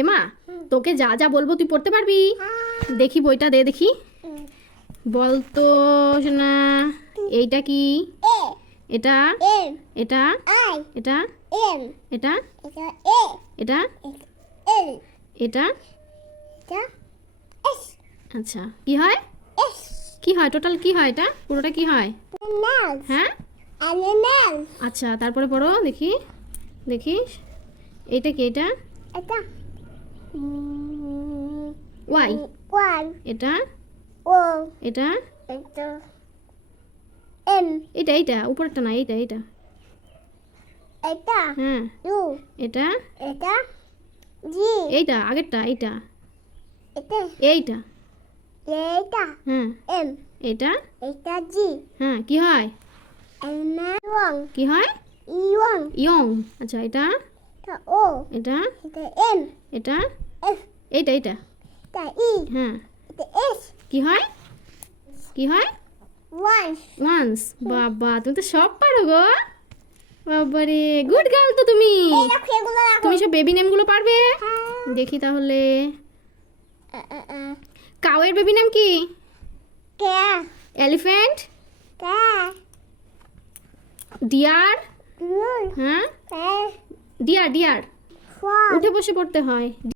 এমা, তোকে যা যা বলব তুই পড়তে পারবি? দেখি বইটা দে, দেখি। বল তো না এইটা কি? এটা? এটা? এটা? এটা? এটা? এটা? আচ্ছা কি হয়? কি হয়? টোটাল কি হয় এটা? পুরোটা কি হয়? হ্যাঁ? আচ্ছা তারপরে পড়ো, দেখি। দেখিস? এইটা কি এটা এটা ওয়াই এটা? ও। এটা? এটা এম এটা এইটা উপরেরটা না এইটা এইটা। এটা হ্যাঁ। ইউ এটা? এটা জি এইটা আগেরটা এইটা। এটা এইটা। এটা হ্যাঁ। এম এটা এটা জি হ্যাঁ কি হয়? অ্যানিমাল কি হয়? ই ওয়ান ইয়ং আচ্ছা এটা? এটা ও এটা? এটা এম এটা? এইটা এইটা। ই হ্যাঁ। কি হয়? কি হয়? ওয়ান্স বাবা তুমি তো সব পারো গো। বাবারে গুড গার্ল তো তুমি। তুমি সব বেবি নেমগুলো পারবে? হ্যাঁ। দেখি তাহলে। কাউয়ের বেবি নাম কি? এলিফ্যান্ট ডিয়ার হ্যাঁ? ডিয়ার ডিয়ার উঠে বসে পড়তে হয়।